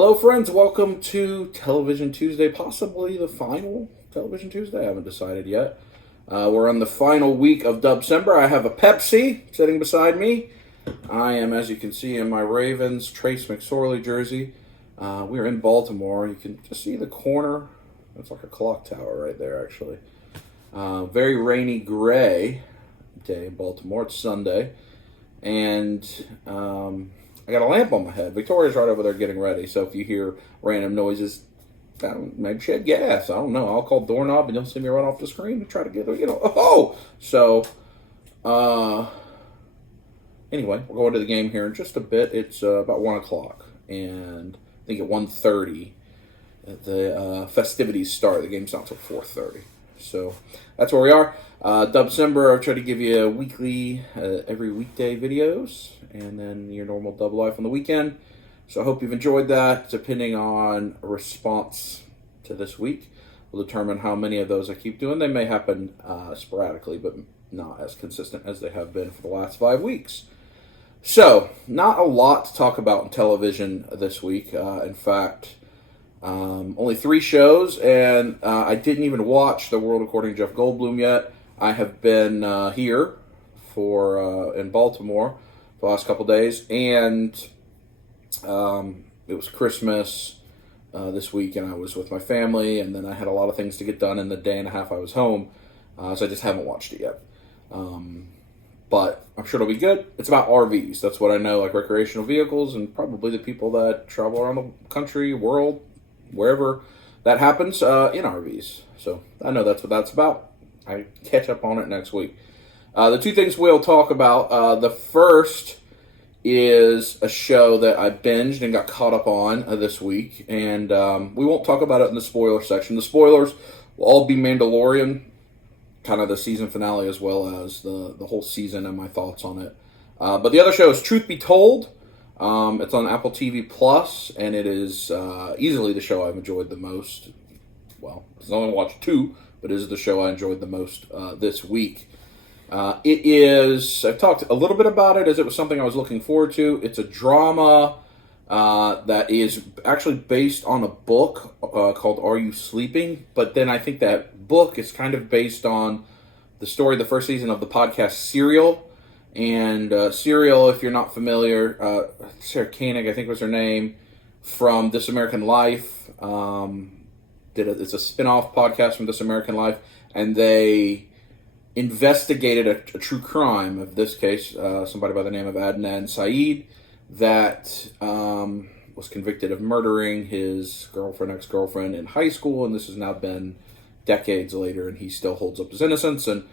Hello, friends. Welcome to Television Tuesday, possibly the final Television Tuesday. I haven't decided yet. We're on the final week of Dubcember. I have a Pepsi sitting beside me. I am, as you can see, in my Ravens Trace McSorley jersey. We're in Baltimore. You can just see the corner. It's like a clock tower right there, actually. Very rainy, gray day in Baltimore. It's Sunday. And I got a lamp on my head. Victoria's right over there getting ready. So if you hear random noises, maybe she had gas. I don't know. I'll call doorknob and you'll see me run off the screen and try to get her, oh! So, anyway, we'll go into the game here in just a bit. It's about 1 o'clock. And I think at 1:30, the festivities start. The game's not until 4:30. So that's where we are. Dubcember, I've tried to give you weekly, every weekday videos, and then your normal dub life on the weekend. So I hope you've enjoyed that. Depending on a response to this week, will determine how many of those I keep doing. They may happen sporadically, but not as consistent as they have been for the last 5 weeks. So, not a lot to talk about in television this week. In fact, only 3 shows, and I didn't even watch The World According to Jeff Goldblum yet. I have been here in Baltimore for the last couple days, and it was Christmas this week, and I was with my family, and then I had a lot of things to get done in the day and a half I was home, so I just haven't watched it yet. But I'm sure it'll be good. It's about RVs. That's what I know, like recreational vehicles, and probably the people that travel around the country, world, wherever that happens, in RVs. So I know that's what that's about. I catch up on it next week. The 2 things we'll talk about, the first is a show that I binged and got caught up on this week, and we won't talk about it in the spoiler section. The spoilers will all be Mandalorian, kind of the season finale, as well as the whole season and my thoughts on it. But the other show is Truth Be Told. It's on Apple TV Plus, and it is easily the show I've enjoyed the most. Well, I've only watched 2, but it is the show I enjoyed the most this week. It is, I've talked a little bit about it as it was something I was looking forward to. It's a drama that is actually based on a book called Are You Sleeping? But then I think that book is kind of based on the story of the first season of the podcast Serial. And Serial, if you're not familiar, Sarah Koenig, I think was her name, from This American Life. It's a spin-off podcast from This American Life, and they investigated a true crime. Of this case, somebody by the name of Adnan Syed that was convicted of murdering his ex-girlfriend in high school, and this has now been decades later, and he still holds up his innocence. And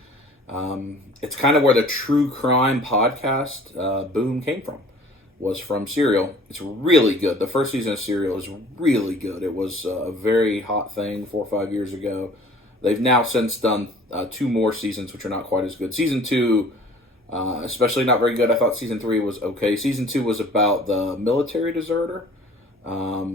it's kind of where the true crime podcast boom came from. Was from Serial. It's really good. The first season of Serial is really good. It was a very hot thing 4 or 5 years ago. They've now since done 2 more seasons, which are not quite as good. Season 2, especially not very good. I thought season 3 was okay. Season 2 was about the military deserter.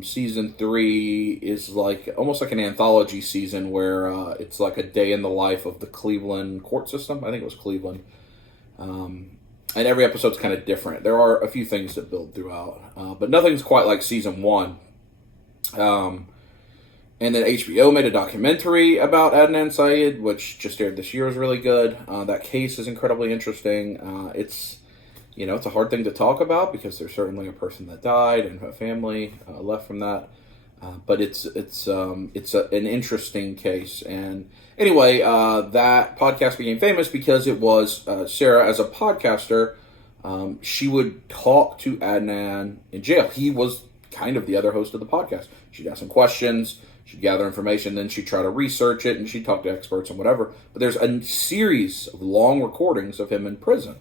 Season 3 is almost like an anthology season where it's like a day in the life of the Cleveland court system. I think it was Cleveland. And every episode's kind of different. There are a few things that build throughout, but nothing's quite like season 1. And then HBO made a documentary about Adnan Syed, which just aired this year. Was really good. That case is incredibly interesting. It's a hard thing to talk about because there's certainly a person that died and a family left from that. But it's an interesting case. And anyway, that podcast became famous because it was Sarah, as a podcaster, she would talk to Adnan in jail. He was kind of the other host of the podcast. She'd ask him questions, she'd gather information, then she'd try to research it, and she'd talk to experts and whatever. But there's a series of long recordings of him in prison.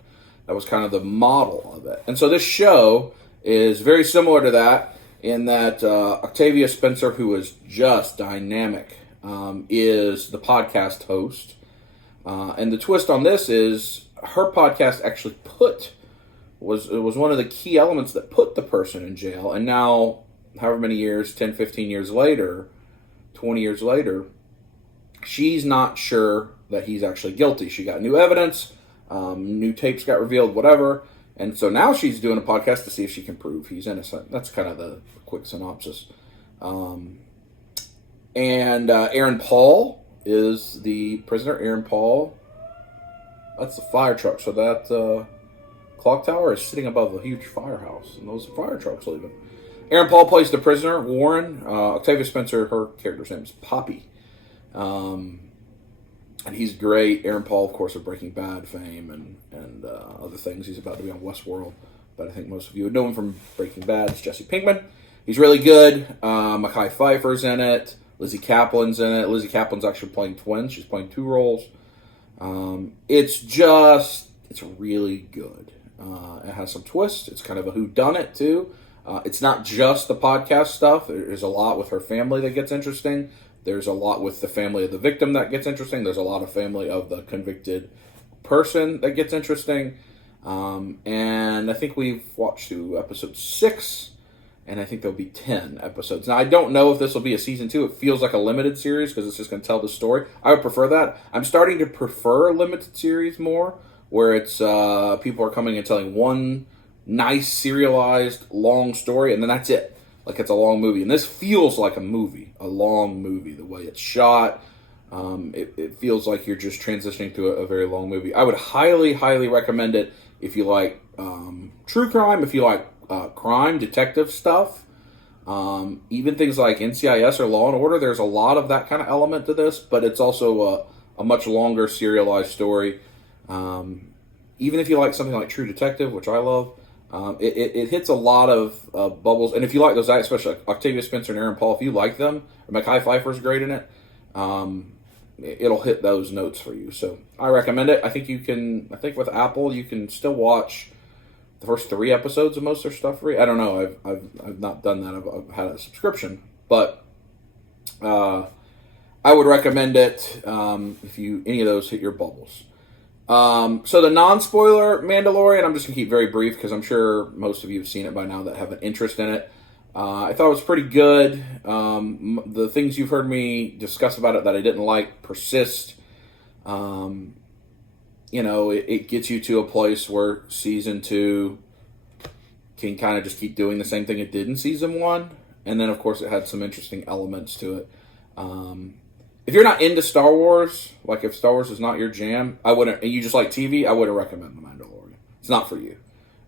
That was kind of the model of it. And so this show is very similar to that, in that Octavia Spencer, who is just dynamic, is the podcast host. And the twist on this is her podcast actually was one of the key elements that put the person in jail. And now, however many years, 10, 15 years later, 20 years later, she's not sure that he's actually guilty. She got new evidence, new tapes got revealed, whatever. And so now she's doing a podcast to see if she can prove he's innocent. That's kind of the quick synopsis. And Aaron Paul is the prisoner. Aaron Paul, that's the fire truck. So that clock tower is sitting above a huge firehouse, and those fire trucks leaving. Aaron Paul plays the prisoner, Warren. Octavia Spencer, her character's name is Poppy. And he's great. Aaron Paul, of course, of Breaking Bad fame and other things. He's about to be on Westworld, but I think most of you would know him from Breaking Bad. It's Jesse Pinkman. He's really good. Mekhi Phifer's in it. Lizzie Kaplan's in it. Lizzie Kaplan's actually playing twins. She's playing 2 roles. It's really good. It has some twists. It's kind of a whodunit, too. It's not just the podcast stuff. There's a lot with her family that gets interesting. There's a lot with the family of the victim that gets interesting. There's a lot of family of the convicted person that gets interesting. And I think we've watched through episode 6, and I think there'll be 10 episodes. Now, I don't know if this will be a season 2. It feels like a limited series because it's just going to tell the story. I would prefer that. I'm starting to prefer a limited series more, where it's people are coming and telling one nice serialized long story, and then that's it. Like it's a long movie. And this feels like a movie, a long movie, the way it's shot. It feels like you're just transitioning to a very long movie. I would highly, highly recommend it if you like true crime, if you like crime, detective stuff. Even things like NCIS or Law & Order, there's a lot of that kind of element to this, but it's also a much longer serialized story. Even if you like something like True Detective, which I love, it hits a lot of bubbles. And if you like those actors, especially like Octavia Spencer and Aaron Paul, if you like them, Mekhi Phifer's great in it, it'll hit those notes for you. So I recommend it. I think with Apple, you can still watch the first 3 episodes of most of their stuff free. I don't know. I've not done that. I've had a subscription. But I would recommend it if any of those hit your bubbles. So the non-spoiler Mandalorian, I'm just going to keep very brief because I'm sure most of you have seen it by now that have an interest in it. I thought it was pretty good. The things you've heard me discuss about it that I didn't like persist. It gets you to a place where season 2 can kind of just keep doing the same thing it did in season 1. And then, of course, it had some interesting elements to it. If you're not into Star Wars, like if Star Wars is not your jam, and you just like TV, I wouldn't recommend The Mandalorian. It's not for you.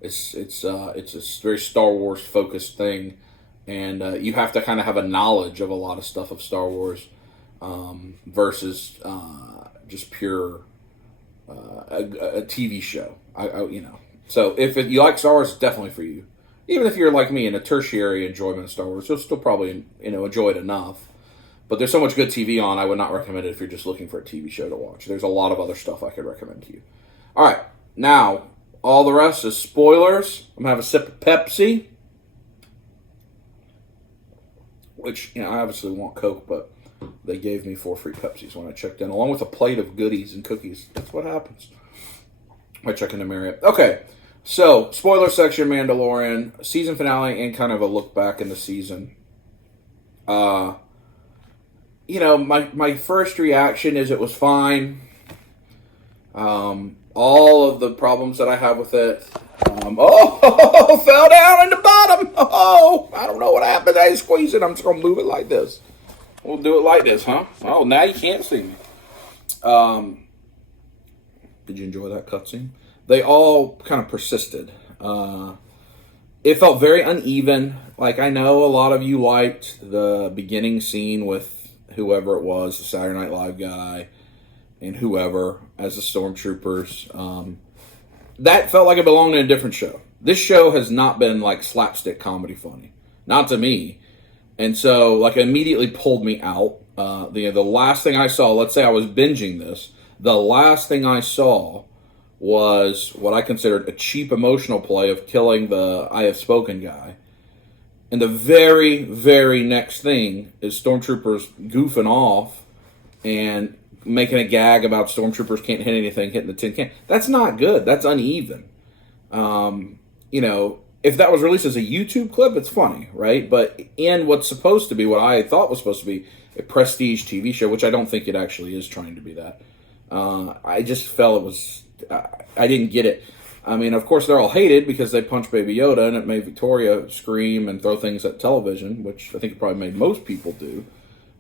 It's a very Star Wars focused thing, and you have to kind of have a knowledge of a lot of stuff of Star Wars versus just pure a TV show. So if you like Star Wars, it's definitely for you. Even if you're like me in a tertiary enjoyment of Star Wars, you'll still probably enjoy it enough. But there's so much good TV on, I would not recommend it if you're just looking for a TV show to watch. There's a lot of other stuff I could recommend to you. All right, now, all the rest is spoilers. I'm going to have a sip of Pepsi, which, I obviously want Coke, but they gave me 4 free Pepsis when I checked in, along with a plate of goodies and cookies. That's what happens. I check into Marriott. Okay, so, spoiler section, Mandalorian, season finale, and kind of a look back in the season. My first reaction is it was fine. All of the problems that I have with it. Fell down in the bottom. I don't know what happened. I squeezed it. I'm just going to move it like this. We'll do it like this, huh? Oh, now you can't see me. Did you enjoy that cutscene? They all kind of persisted. It felt very uneven. Like, I know a lot of you liked the beginning scene with whoever it was, the Saturday Night Live guy, and whoever, as the stormtroopers. That felt like it belonged in a different show. This show has not been, like, slapstick comedy funny. Not to me. And so, it immediately pulled me out. The last thing I saw, let's say I was binging this, the last thing I saw was what I considered a cheap emotional play of killing the I Have Spoken guy. And the very, very next thing is stormtroopers goofing off and making a gag about stormtroopers can't hit anything, hitting the tin can. That's not good. That's uneven. If that was released as a YouTube clip, it's funny, right? But in what's supposed to be, what I thought was supposed to be a prestige TV show, which I don't think it actually is trying to be that, I just felt it was, I didn't get it. I mean, of course, they're all hated because they punched Baby Yoda, and it made Victoria scream and throw things at television, which I think it probably made most people do.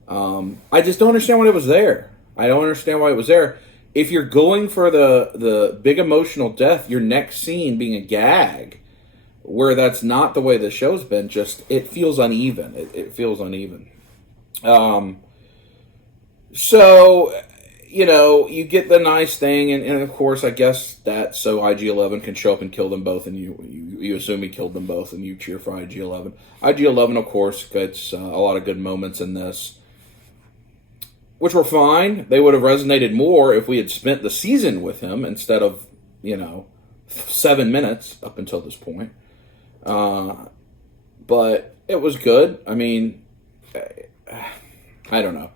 I just don't understand why it was there. I don't understand why it was there. If you're going for the big emotional death, your next scene being a gag, where that's not the way the show's been, just it feels uneven. It feels uneven. So, you get the nice thing, and of course, I guess that so IG-11 can show up and kill them both, and you assume he killed them both, and you cheer for IG-11. IG-11, of course, gets a lot of good moments in this, which were fine. They would have resonated more if we had spent the season with him instead of, 7 minutes up until this point. But it was good. I mean, I don't know.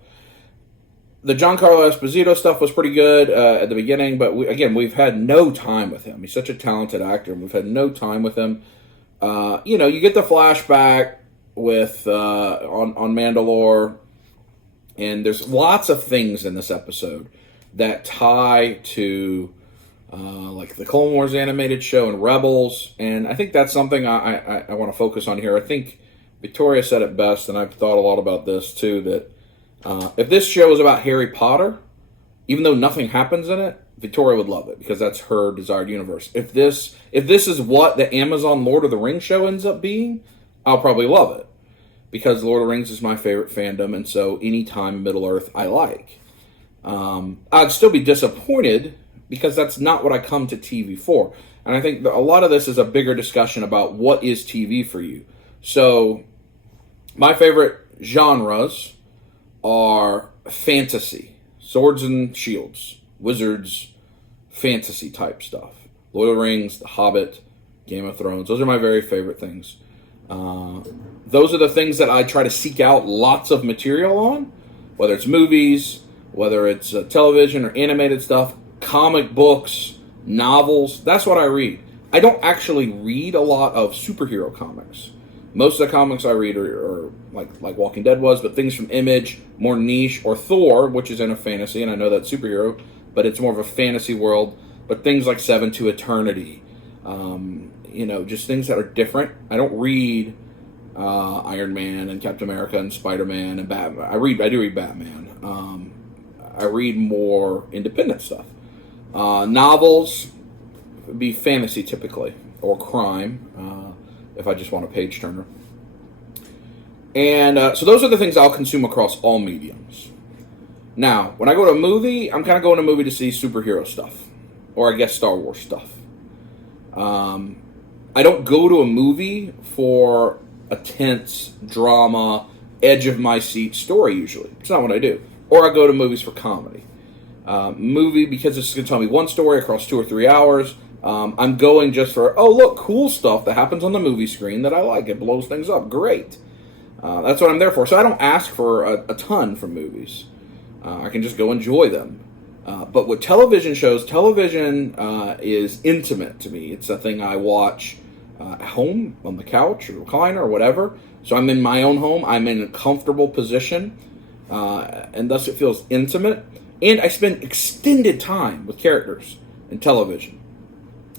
The Giancarlo Esposito stuff was pretty good at the beginning, but we've had no time with him. He's such a talented actor, and we've had no time with him. You get the flashback with on Mandalore, and there's lots of things in this episode that tie to like the Clone Wars animated show and Rebels, and I think that's something I want to focus on here. I think Victoria said it best, and I've thought a lot about this too, that if this show is about Harry Potter, even though nothing happens in it, Victoria would love it because that's her desired universe. If this is what the Amazon Lord of the Rings show ends up being, I'll probably love it because Lord of the Rings is my favorite fandom, and so anytime Middle Earth I like. I'd still be disappointed because that's not what I come to TV for. And I think a lot of this is a bigger discussion about what is TV for you. So my favorite genres are fantasy, swords and shields, wizards, fantasy type stuff. Lord of the Rings, The Hobbit, Game of Thrones. Those are my very favorite things. Those are the things that I try to seek out lots of material on, whether it's movies, whether it's television or animated stuff, comic books, novels. That's what I read. I don't actually read a lot of superhero comics. Most of the comics I read are like Walking Dead was, but things from Image, more niche, or Thor, which is in a fantasy, and I know that's superhero, but it's more of a fantasy world. But things like Seven to Eternity, just things that are different. I don't read Iron Man and Captain America and Spider-Man and Batman. I do read Batman. I read more independent stuff. Novels would be fantasy typically, or crime, if I just want a page turner. And so those are the things I'll consume across all mediums. Now, when I go to a movie, I'm kind of going to a movie to see superhero stuff, or I guess Star Wars stuff. I don't go to a movie for a tense, drama, edge-of-my-seat story usually. It's not what I do. Or I go to movies for comedy. Movie, because it's going to tell me one story across 2 or 3 hours. I'm going just for, look, cool stuff that happens on the movie screen that I like. It blows things up. Great. That's what I'm there for. So I don't ask for a ton from movies. I can just go enjoy them. But with television shows, television is intimate to me. It's a thing I watch at home, on the couch, or recliner, or whatever. So I'm in my own home. I'm in a comfortable position. And thus it feels intimate. And I spend extended time with characters in television.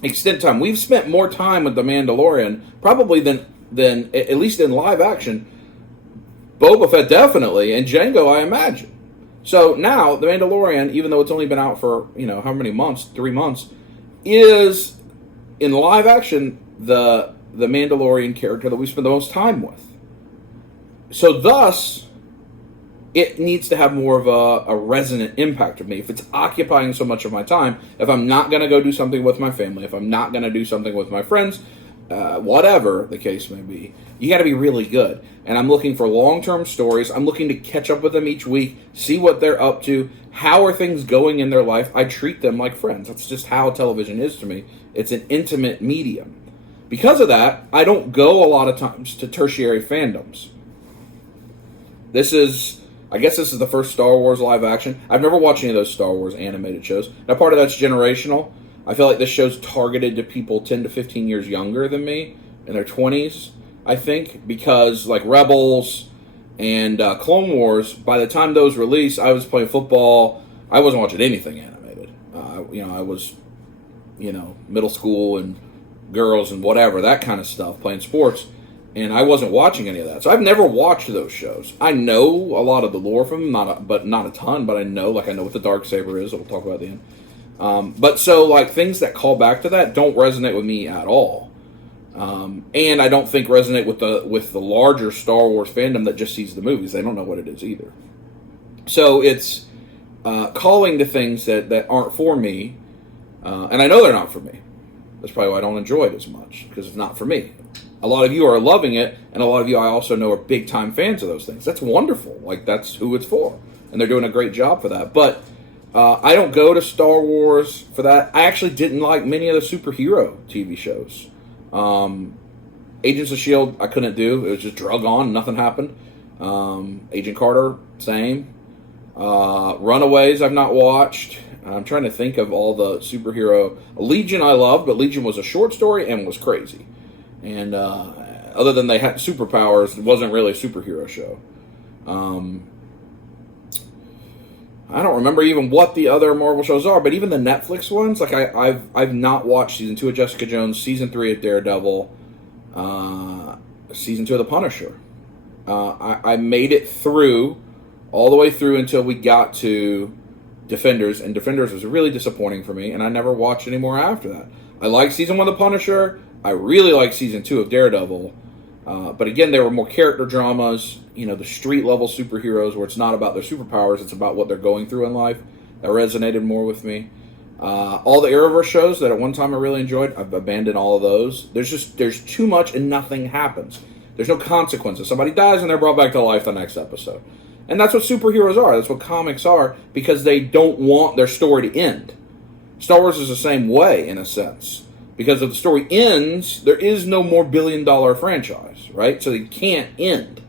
Extended time. We've spent more time with The Mandalorian, probably than at least in live action, Boba Fett definitely, and Jango, I imagine. So now, The Mandalorian, even though it's only been out for, how many months, 3 months, is, in live action, the Mandalorian character that we spend the most time with. So thus, it needs to have more of a resonant impact of me. If it's occupying so much of my time, if I'm not going to go do something with my family, if I'm not going to do something with my friends, whatever the case may be, you got to be really good. And I'm looking for long-term stories. I'm looking to catch up with them each week, see what they're up to, how are things going in their life. I treat them like friends. That's just how television is to me. It's an intimate medium. Because of that, I don't go a lot of times to tertiary fandoms. I guess this is the first Star Wars live action. I've never watched any of those Star Wars animated shows. Now, part of that's generational. I feel like this show's targeted to people 10 to 15 years younger than me, in their 20s, I think, because like Rebels and Clone Wars, by the time those released, I was playing football. I wasn't watching anything animated. I was middle school and girls and whatever, that kind of stuff, playing sports. And I wasn't watching any of that. So I've never watched those shows. I know a lot of the lore from them, but not a ton, but I know what the Darksaber is, that we'll talk about at the end. But so, like, things that call back to that don't resonate with me at all. And I don't think resonate with the larger Star Wars fandom that just sees the movies. They don't know what it is either. So it's calling to things that aren't for me, and I know they're not for me. That's probably why I don't enjoy it as much, because it's not for me. A lot of you are loving it, and a lot of you I also know are big-time fans of those things. That's wonderful. Like, that's who it's for. And they're doing a great job for that. But I don't go to Star Wars for that. I actually didn't like many of the superhero TV shows. Agents of S.H.I.E.L.D. I couldn't do. It was just drug on. Nothing happened. Agent Carter, same. Runaways I've not watched. I'm trying to think of all the superhero. Legion I loved, but Legion was a short story and was crazy. And other than they had superpowers, it wasn't really a superhero show. I don't remember even what the other Marvel shows are, but even the Netflix ones, like I've not watched season 2 of Jessica Jones, season 3 of Daredevil, season 2 of The Punisher. I made it through, all the way through until we got to Defenders, and Defenders was really disappointing for me, and I never watched any more after that. I liked season 1 of The Punisher. I really liked season 2 of Daredevil. But again, there were more character dramas, the street level superheroes where it's not about their superpowers, it's about what they're going through in life. That resonated more with me. All the Arrowverse shows that at one time I really enjoyed, I've abandoned all of those. There's too much and nothing happens. There's no consequences. Somebody dies and they're brought back to life the next episode. And that's what superheroes are. That's what comics are, because they don't want their story to end. Star Wars is the same way, in a sense. Because if the story ends, there is no more billion-dollar franchise, right? So it can't end.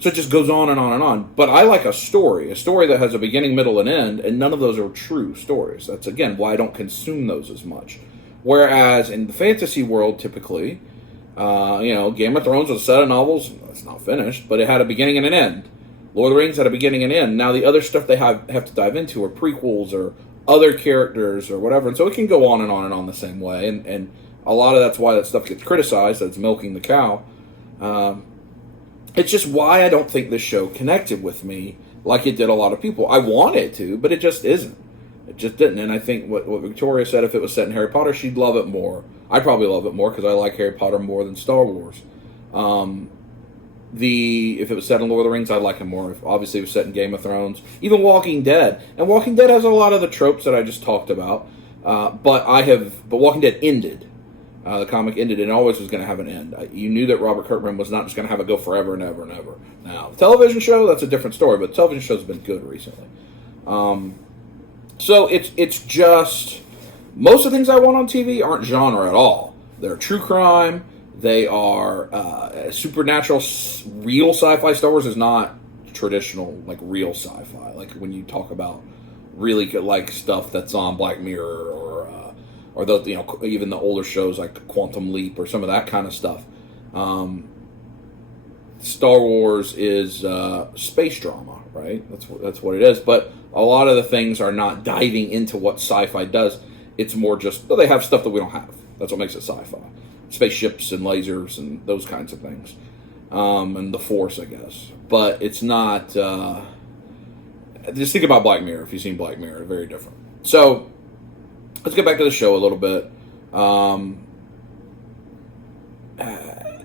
So it just goes on and on and on. But I like a story that has a beginning, middle, and end, and none of those are true stories. That's, again, why I don't consume those as much. Whereas in the fantasy world, typically, Game of Thrones was a set of novels. It's not finished, but it had a beginning and an end. Lord of the Rings had a beginning and end. Now the other stuff they have to dive into are prequels or other characters or whatever, and so it can go on and on and on the same way, and a lot of that's why that stuff gets criticized, that it's milking the cow. It's just why I don't think this show connected with me like it did a lot of people. I want it to, but it just isn't. It just didn't, and I think what Victoria said, if it was set in Harry Potter, she'd love it more. I'd probably love it more, because I like Harry Potter more than Star Wars. If it was set in Lord of the Rings, I'd like it more. Obviously, it was set in Game of Thrones. Even Walking Dead. And Walking Dead has a lot of the tropes that I just talked about. But Walking Dead ended. The comic ended, and always was going to have an end. You knew that Robert Kirkman was not just going to have it go forever and ever and ever. Now, the television show, that's a different story, but the television show's been good recently. So it's just, most of the things I want on TV aren't genre at all. They're true crime. They are supernatural, real sci-fi. Star Wars is not traditional, like, real sci-fi. Like, when you talk about really good, like, stuff that's on Black Mirror or those, even the older shows like Quantum Leap or some of that kind of stuff. Star Wars is space drama, right? That's what it is. But a lot of the things are not diving into what sci-fi does. It's more just, they have stuff that we don't have. That's what makes it sci-fi. Spaceships and lasers and those kinds of things. And the Force, I guess. But it's not... just think about Black Mirror, if you've seen Black Mirror. Very different. So, let's get back to the show a little bit.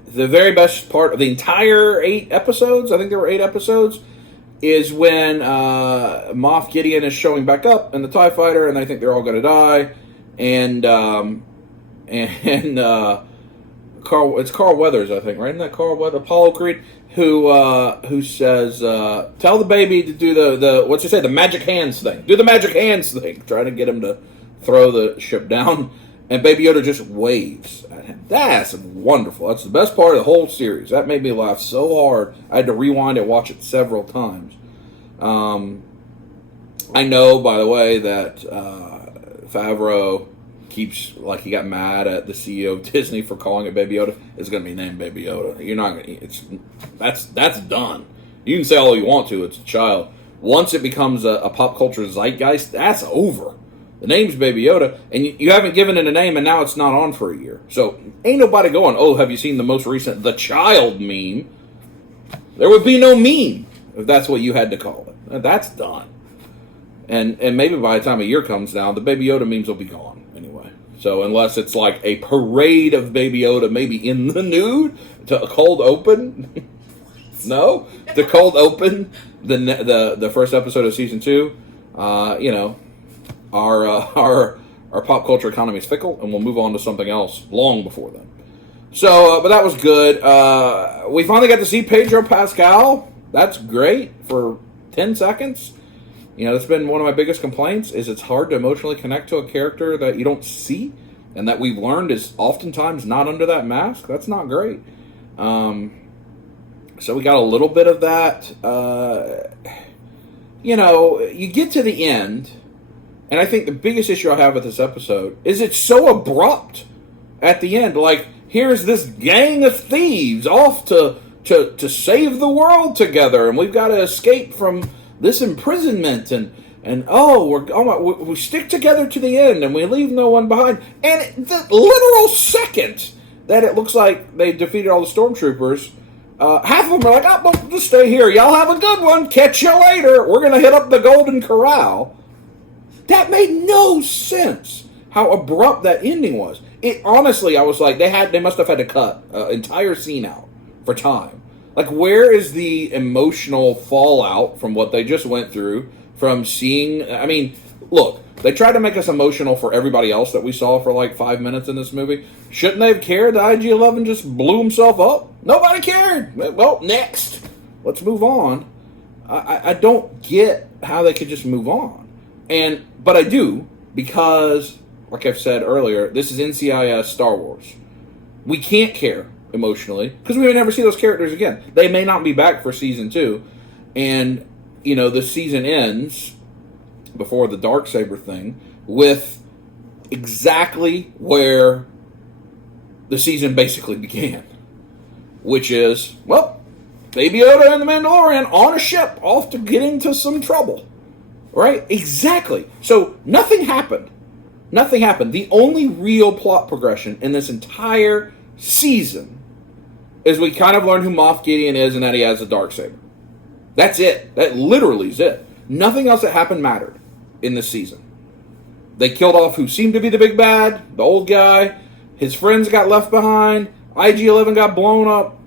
The very best part of the entire 8 episodes, I think there were 8 episodes, is when Moff Gideon is showing back up in the TIE Fighter, and they think they're all going to die. And it's Carl Weathers, I think, right? Isn't that Carl Weathers? Apollo Creed, who says, tell the baby to do the magic hands thing. Do the magic hands thing. Trying to get him to throw the ship down. And Baby Yoda just waves at him. That's wonderful. That's the best part of the whole series. That made me laugh so hard. I had to rewind it, watch it several times. I know, by the way, that Favreau keeps, like, he got mad at the CEO of Disney for calling it Baby Yoda. It's going to be named Baby Yoda. You're not going to... That's done. You can say all you want to. It's a child. Once it becomes a pop culture zeitgeist, that's over. The name's Baby Yoda, and you haven't given it a name, and now it's not on for a year. So ain't nobody going, oh, have you seen the most recent The Child meme? There would be no meme if that's what you had to call it. That's done. And maybe by the time a year comes down, the Baby Yoda memes will be gone anyway. So unless it's like a parade of Baby Yoda, maybe in the nude, to a cold open. No? To cold open the first episode of season 2. Our pop culture economy is fickle, and we'll move on to something else long before then. So, but that was good. We finally got to see Pedro Pascal. That's great for 10 seconds. That's been one of my biggest complaints, is it's hard to emotionally connect to a character that you don't see, and that we've learned is oftentimes not under that mask. That's not great. So we got a little bit of that. You get to the end, and I think the biggest issue I have with this episode is it's so abrupt at the end. Like, here's this gang of thieves off to save the world together, and we've got to escape from this imprisonment, and we stick together to the end, and we leave no one behind. And the literal second that it looks like they defeated all the stormtroopers, half of them are like, oh, well, just stay here. Y'all have a good one. Catch you later. We're going to hit up the Golden Corral. That made no sense, how abrupt that ending was. It honestly, I was like, they must have had to cut an entire scene out for time. Like, where is the emotional fallout from what they just went through, from seeing... I mean, look, they tried to make us emotional for everybody else that we saw for like 5 minutes in this movie. Shouldn't they have cared that IG-11 just blew himself up? Nobody cared. Well, next. Let's move on. I don't get how they could just move on. But I do, because, like I've said earlier, this is NCIS Star Wars. We can't care emotionally, because we may never see those characters again. They may not be back for season 2, and the season ends before the Darksaber thing with exactly where the season basically began, which is, well, Baby Yoda and the Mandalorian on a ship off to get into some trouble, right? Exactly. So nothing happened. The only real plot progression in this entire season is we kind of learned who Moff Gideon is and that he has a Darksaber. That's it. That literally is it. Nothing else that happened mattered in this season. They killed off who seemed to be the big bad, the old guy. His friends got left behind. IG-11 got blown up.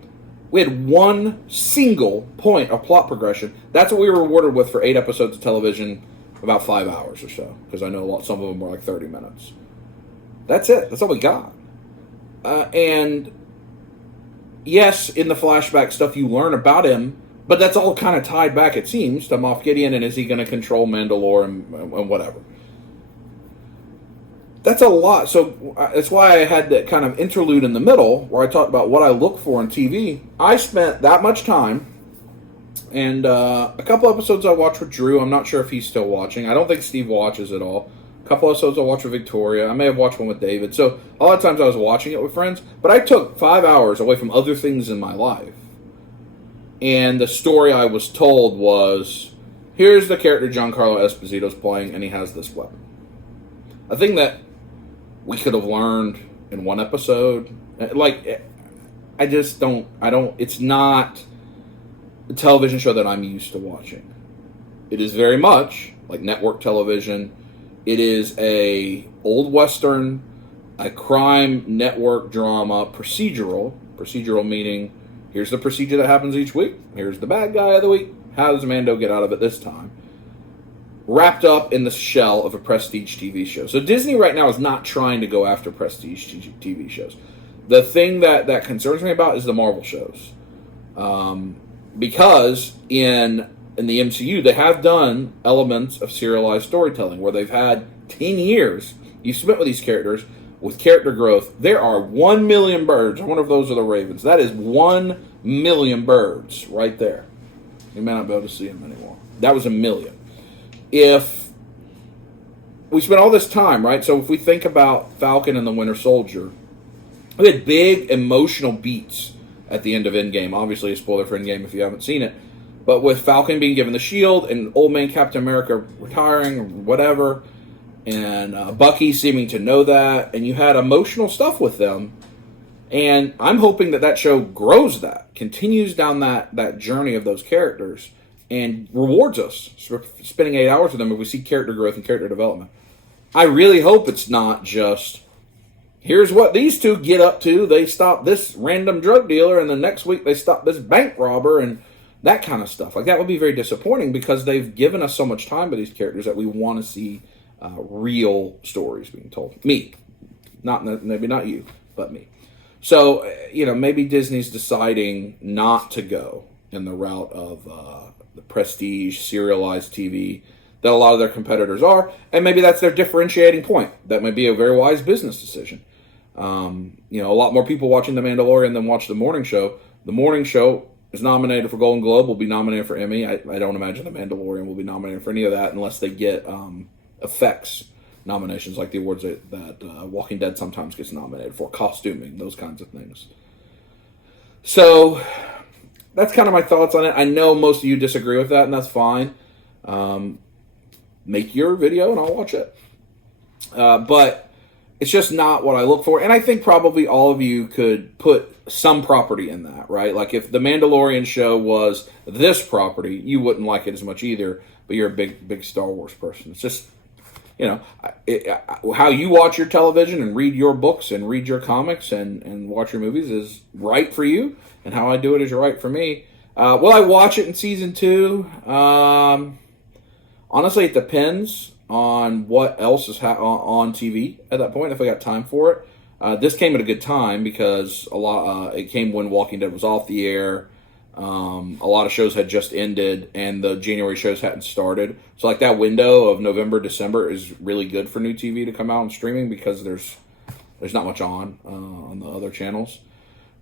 We had one single point of plot progression. That's what we were rewarded with for 8 episodes of television, about 5 hours or so. Because I know some of them were like 30 minutes. That's it. That's all we got. And yes, in the flashback stuff you learn about him, but that's all kind of tied back, it seems, to Moff Gideon, and is he going to control Mandalore and whatever. That's a lot. So that's why I had that kind of interlude in the middle where I talked about what I look for in TV. I spent that much time, and a couple episodes I watched with Drew. I'm not sure if he's still watching. I don't think Steve watches at all. A couple episodes I watched with Victoria. I may have watched one with David. So a lot of times I was watching it with friends, but I took 5 hours away from other things in my life. And the story I was told was, here's the character Giancarlo Esposito's playing, and he has this weapon. A thing that we could have learned in one episode. Like, I just don't, it's not a television show that I'm used to watching. It is very much like network television. It is a old Western, a crime network drama procedural meaning, here's the procedure that happens each week. Here's the bad guy of the week. How does Mando get out of it this time? Wrapped up in the shell of a prestige TV show. So Disney right now is not trying to go after prestige TV shows. The thing that concerns me about is the Marvel shows. Because in the MCU, they have done elements of serialized storytelling where they've had 10 years you've spent with these characters with character growth. There are 1 million birds. I wonder if those are the ravens. That is 1 million birds right there. You may not be able to see them anymore. That was 1 million. If we spent all this time, right? So if we think about Falcon and the Winter Soldier, we had big emotional beats at the end of Endgame. Obviously, a spoiler for Endgame if you haven't seen it. But with Falcon being given the shield and old man Captain America retiring or whatever, and Bucky seeming to know that, and you had emotional stuff with them. And I'm hoping that show grows that, continues down that journey of those characters, and rewards us for spending 8 hours with them if we see character growth and character development. I really hope it's not just, here's what these two get up to. They stop this random drug dealer, and the next week they stop this bank robber, and that kind of stuff. Like, that would be very disappointing because they've given us so much time with these characters that we want to see real stories being told. Me. Maybe not you, but me. So, maybe Disney's deciding not to go in the route of the prestige, serialized TV that a lot of their competitors are, and maybe that's their differentiating point. That might be a very wise business decision. A lot more people watching The Mandalorian than watch The Morning Show. The Morning Show is nominated for Golden Globe, will be nominated for Emmy. I don't imagine The Mandalorian will be nominated for any of that unless they get effects nominations, like the awards that Walking Dead sometimes gets nominated for, costuming, those kinds of things. So that's kind of my thoughts on it. I know most of you disagree with that, and that's fine. Make your video and I'll watch it. But it's just not what I look for. And I think probably all of you could put some property in that, right? Like if the Mandalorian show was this property, you wouldn't like it as much either, but you're a big Star Wars person. It's just, how you watch your television and read your books and read your comics and watch your movies is right for you, and how I do it is right for me. Will I watch it in season 2? Honestly, it depends on what else is on TV at that point, if I got time for it. This came at a good time because it came when Walking Dead was off the air. A lot of shows had just ended, and the January shows hadn't started. So, like, that window of November, December is really good for new TV to come out and streaming because there's not much on the other channels.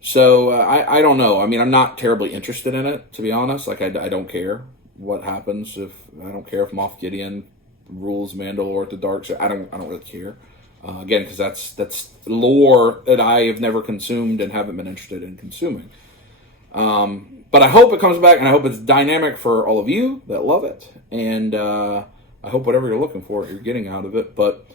So, I don't know. I mean, I'm not terribly interested in it, to be honest. Like, I don't care what happens. I don't care if Moff Gideon rules Mandalore at the dark side. I don't really care. Again, because that's lore that I have never consumed and haven't been interested in consuming. But I hope it comes back, and I hope it's dynamic for all of you that love it. And I hope whatever you're looking for, you're getting out of it. But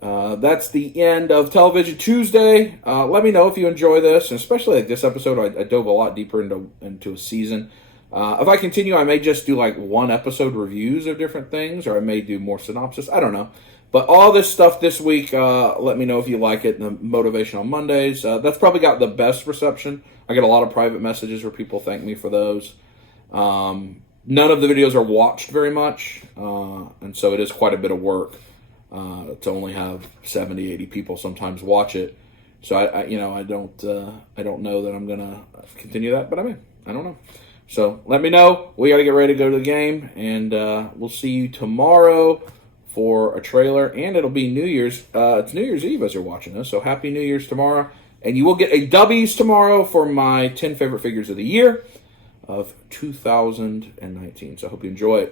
that's the end of Television Tuesday. Let me know if you enjoy this, and especially like this episode. I dove a lot deeper into a season. If I continue, I may just do like one episode reviews of different things, or I may do more synopsis. I don't know. But all this stuff this week, let me know if you like it. The Motivational Mondays, that's probably got the best reception. I get a lot of private messages where people thank me for those. None of the videos are watched very much, and so it is quite a bit of work to only have 70, 80 people sometimes watch it. So I don't know that I'm gonna continue that, but I don't know. So let me know. We got to get ready to go to the game, and we'll see you tomorrow for a trailer, and it'll be New Year's. It's New Year's Eve as you're watching this, so Happy New Year's tomorrow. And you will get a W's tomorrow for my 10 favorite figures of the year of 2019. So I hope you enjoy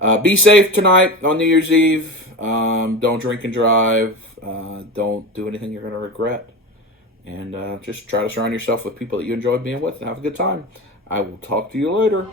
it. Be safe tonight on New Year's Eve. Don't drink and drive. Don't do anything you're going to regret. And just try to surround yourself with people that you enjoy being with and have a good time. I will talk to you later.